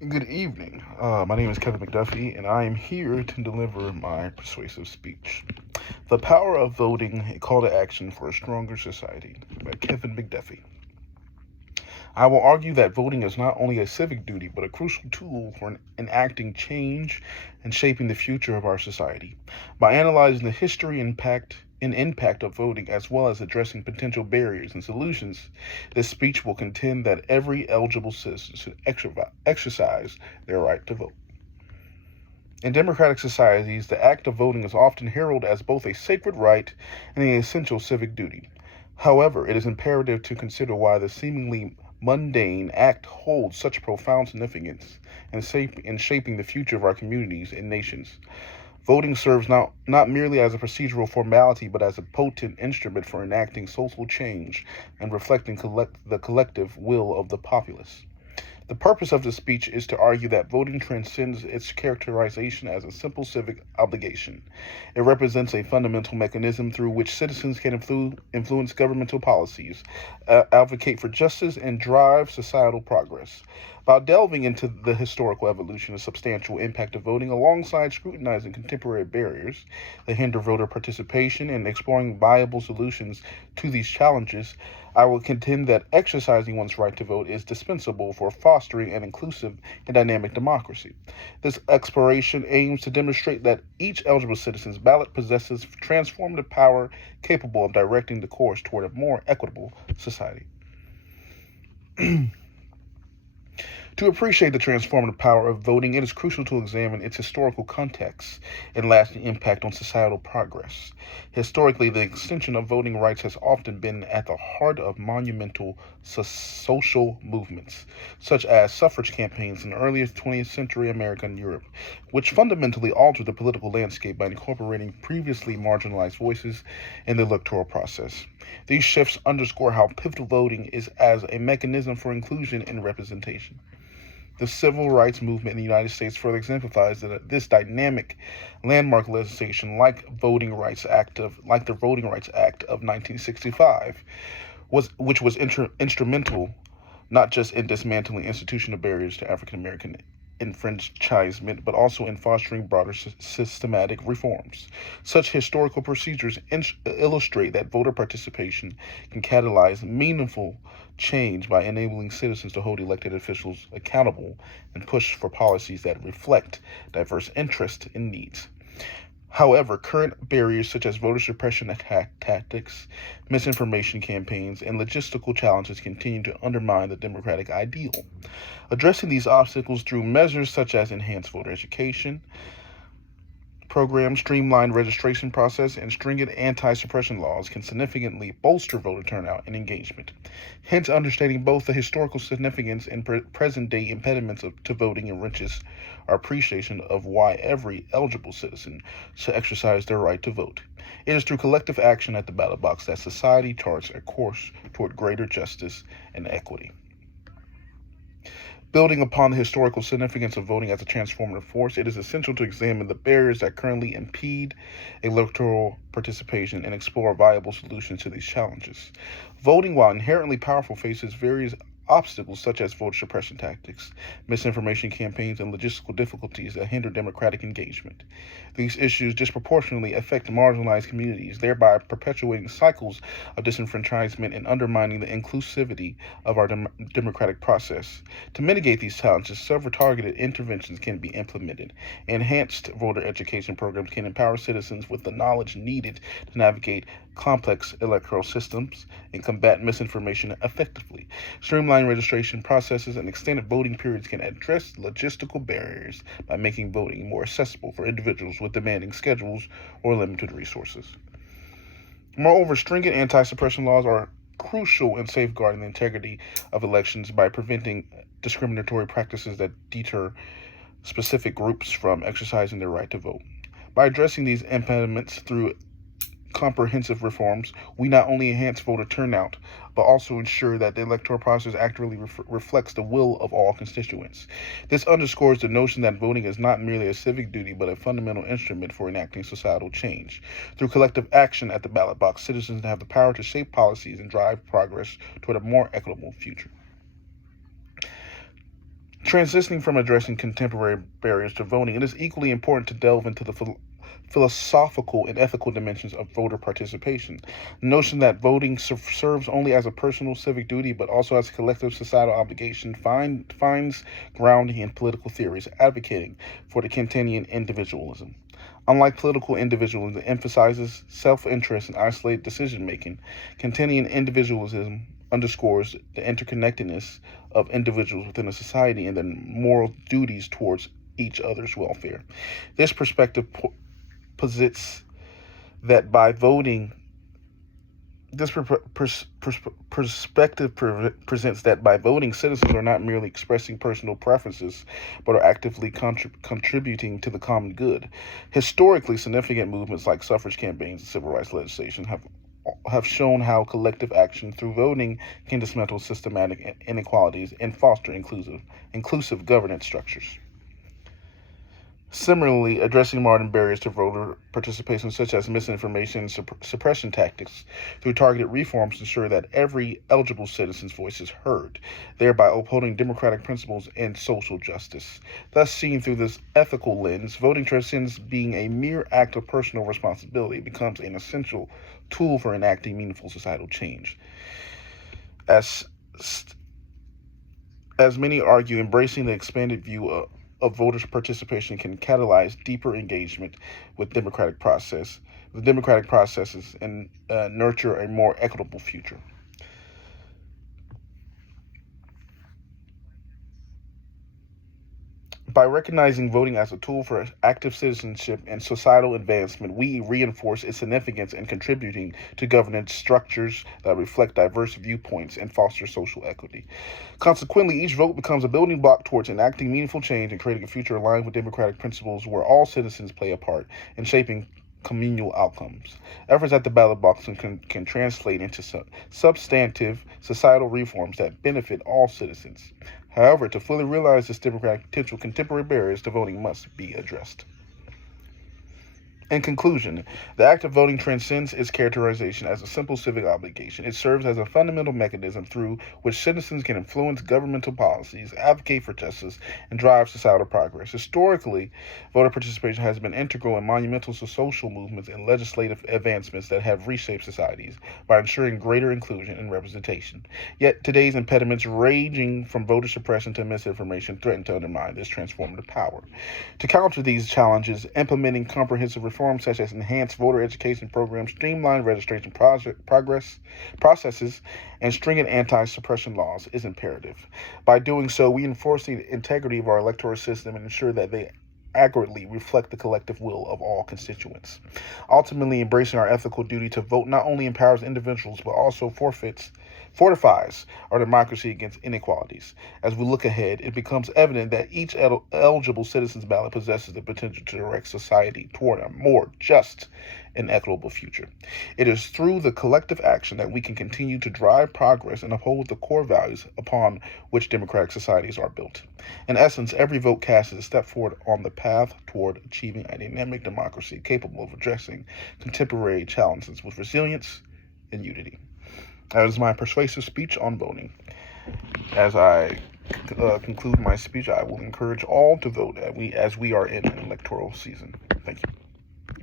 Good evening. My name is Kevin McDuffie, and I am here to deliver my persuasive speech. The Power of Voting, a Call to Action for a Stronger Society by Kevin McDuffie. I will argue that voting is not only a civic duty, but a crucial tool for enacting change and shaping the future of our society. By analyzing the history, impact of voting, as well as addressing potential barriers and solutions, this speech will contend that every eligible citizen should exercise their right to vote. In democratic societies, the act of voting is often heralded as both a sacred right and an essential civic duty. However, it is imperative to consider why the seemingly mundane act holds such profound significance in shaping the future of our communities and nations. Voting serves not merely as a procedural formality, but as a potent instrument for enacting social change and reflecting the collective will of the populace. The purpose of this speech is to argue that voting transcends its characterization as a simple civic obligation. It represents a fundamental mechanism through which citizens can influence governmental policies, advocate for justice, and drive societal progress. By delving into the historical evolution and substantial impact of voting alongside scrutinizing contemporary barriers that hinder voter participation and exploring viable solutions to these challenges, I will contend that exercising one's right to vote is dispensable for fostering an inclusive and dynamic democracy. This exploration aims to demonstrate that each eligible citizen's ballot possesses transformative power capable of directing the course toward a more equitable society. To appreciate the transformative power of voting, it is crucial to examine its historical context and lasting impact on societal progress. Historically, the extension of voting rights has often been at the heart of monumental social movements, such as suffrage campaigns in early 20th century America and Europe, which fundamentally altered the political landscape by incorporating previously marginalized voices in the electoral process. These shifts underscore how pivotal voting is as a mechanism for inclusion and representation. The civil rights movement in the United States further exemplifies that this dynamic landmark legislation, like the Voting Rights Act of 1965, which was instrumental not just in dismantling institutional barriers to African American enfranchisement, but also in fostering broader systematic reforms. Such historical procedures illustrate that voter participation can catalyze meaningful change by enabling citizens to hold elected officials accountable and push for policies that reflect diverse interests and needs. However, current barriers such as voter suppression tactics, misinformation campaigns, and logistical challenges continue to undermine the democratic ideal. Addressing these obstacles through measures such as enhanced voter education programs, streamlined registration process, and stringent anti-suppression laws can significantly bolster voter turnout and engagement. Hence, understanding both the historical significance and present-day impediments to voting enriches our appreciation of why every eligible citizen should exercise their right to vote. It is through collective action at the ballot box that society charts a course toward greater justice and equity. Building upon the historical significance of voting as a transformative force, it is essential to examine the barriers that currently impede electoral participation and explore viable solutions to these challenges. Voting, while inherently powerful, faces various obstacles such as voter suppression tactics, misinformation campaigns, and logistical difficulties that hinder democratic engagement. These issues disproportionately affect marginalized communities, thereby perpetuating cycles of disenfranchisement and undermining the inclusivity of our democratic process. To mitigate these challenges, several targeted interventions can be implemented. Enhanced voter education programs can empower citizens with the knowledge needed to navigate complex electoral systems and combat misinformation effectively. Streamlined registration processes and extended voting periods can address logistical barriers by making voting more accessible for individuals with demanding schedules or limited resources. Moreover, stringent anti-suppression laws are crucial in safeguarding the integrity of elections by preventing discriminatory practices that deter specific groups from exercising their right to vote. By addressing these impediments through comprehensive reforms, we not only enhance voter turnout, but also ensure that the electoral process accurately reflects the will of all constituents. This underscores the notion that voting is not merely a civic duty, but a fundamental instrument for enacting societal change. Through collective action at the ballot box, citizens have the power to shape policies and drive progress toward a more equitable future. Transitioning from addressing contemporary barriers to voting, it is equally important to delve into the philosophical and ethical dimensions of voter participation. The notion that voting serves only as a personal civic duty but also as a collective societal obligation finds grounding in political theories advocating for the Kantian individualism. Unlike political individualism that emphasizes self-interest and isolated decision-making, Kantian individualism underscores the interconnectedness of individuals within a society and their moral duties towards each other's welfare. This perspective posits that by voting, this perspective presents that by voting, citizens are not merely expressing personal preferences, but are actively contributing to the common good. Historically, significant movements like suffrage campaigns and civil rights legislation have shown how collective action through voting can dismantle systematic inequalities and foster inclusive governance structures. Similarly, addressing modern barriers to voter participation, such as misinformation and suppression tactics, through targeted reforms ensure that every eligible citizen's voice is heard, thereby upholding democratic principles and social justice. Thus, seen through this ethical lens, voting transcends being a mere act of personal responsibility, it becomes an essential tool for enacting meaningful societal change. As many argue, embracing the expanded view of voters' participation can catalyze deeper engagement with democratic processes, and nurture a more equitable future. By recognizing voting as a tool for active citizenship and societal advancement, we reinforce its significance in contributing to governance structures that reflect diverse viewpoints and foster social equity. Consequently, each vote becomes a building block towards enacting meaningful change and creating a future aligned with democratic principles where all citizens play a part in shaping communal outcomes. Efforts at the ballot box can translate into substantive societal reforms that benefit all citizens. However, to fully realize this democratic potential, contemporary barriers to voting must be addressed. In conclusion, the act of voting transcends its characterization as a simple civic obligation. It serves as a fundamental mechanism through which citizens can influence governmental policies, advocate for justice, and drive societal progress. Historically, voter participation has been integral and monumental to social movements and legislative advancements that have reshaped societies by ensuring greater inclusion and representation. Yet, today's impediments, ranging from voter suppression to misinformation, threaten to undermine this transformative power. To counter these challenges, implementing comprehensive reforms such as enhanced voter education programs, streamlined registration processes, and stringent anti-suppression laws is imperative. By doing so, we enforce the integrity of our electoral system and ensure that they accurately reflect the collective will of all constituents. Ultimately, embracing our ethical duty to vote not only empowers individuals but also fortifies our democracy against inequalities. As we look ahead, it becomes evident that each eligible citizen's ballot possesses the potential to direct society toward a more just and equitable future. It is through the collective action that we can continue to drive progress and uphold the core values upon which democratic societies are built. In essence, every vote cast is a step forward on the path toward achieving a dynamic democracy capable of addressing contemporary challenges with resilience and unity. That is my persuasive speech on voting. As I conclude my speech, I will encourage all to vote as we are in an electoral season. Thank you.